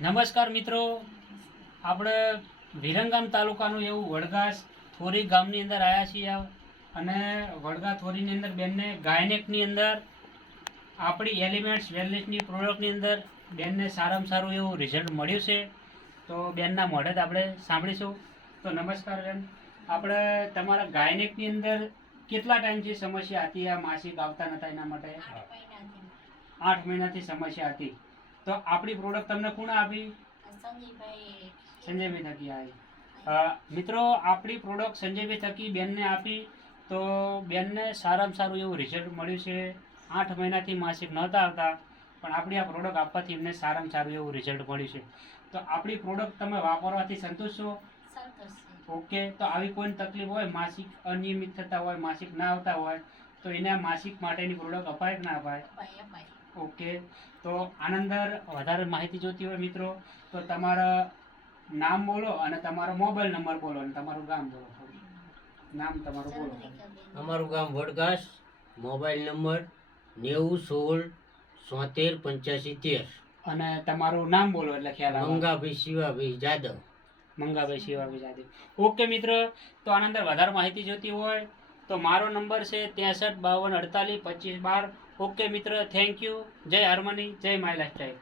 નમસ્કાર મિત્રો. આપણે વિરંગામ તાલુકાનું એવું વડગાસ થોરી ગામની અંદર આવ્યા છીએ અને વડગા થોરીની અંદર બેનને ગાયનેકની અંદર આપણી એલિમેન્ટ્સ વેલનેસની પ્રોડક્ટની અંદર બેનને સારામાં સારું એવું રિઝલ્ટ મળ્યું છે. તો બેનના મોઢે આપણે સાંભળીશું. તો નમસ્કાર બેન. આપણે તમારા ગાયનેકની અંદર કેટલા ટાઈમથી સમસ્યા હતી? આ માસિક આવતા નતા એના માટે? આઠ મહિનાથી સમસ્યા હતી. તો આપણી પ્રોડક્ટ તમને કોણ આપી? સંજયભાઈ થકી આવી મિત્રો આપણી પ્રોડક્ટ સંજયભાઈ થકી બેનને આપી. તો બેનને સારામાં સારું એવું રિઝલ્ટ મળ્યું છે. આઠ મહિનાથી માસિક નહોતા આવતા પણ આપણી આ પ્રોડક્ટ આપવાથી એમને સારામાં સારું એવું રિઝલ્ટ મળ્યું છે. તો આપણી પ્રોડક્ટ તમે વાપરવાથી સંતુષ્ટ છો? ઓકે તો આવી કોઈ તકલીફ હોય માસિક અનિયમિત થતા હોય માસિક ના આવતા હોય તો એને માસિક માટેની પ્રોડક્ટ અપાય કે ના અપાય. ઓકે. તો આના અંદર વધારે માહિતી જોતી હોય મિત્રો તો તમારા નામ બોલો અને તમારો મોબાઈલ નંબર બોલો અને તમારું ગામ બોલો. નામ તમારું બોલો. અમારું ગામ વડગાસ મોબાઈલ નંબર નેવું સોળ સોતેર પંચ્યાસી તેર. અને તમારું નામ બોલો એટલે ખ્યાલ આવે. મંગાભાઈ શિવાભાઈ જાદવ. મંગાભાઈ શિવાભાઈ જાદવ. ઓકે મિત્ર તો આના અંદર વધારે માહિતી જોતી હોય તો મારો નંબર છે ત્રેસઠ બાવન અડતાલીસ પચીસ બાર. ઓકે મિત્ર, થેન્ક યુ. જય હાર્મની, જય માય લાઈફસ્ટાઈલ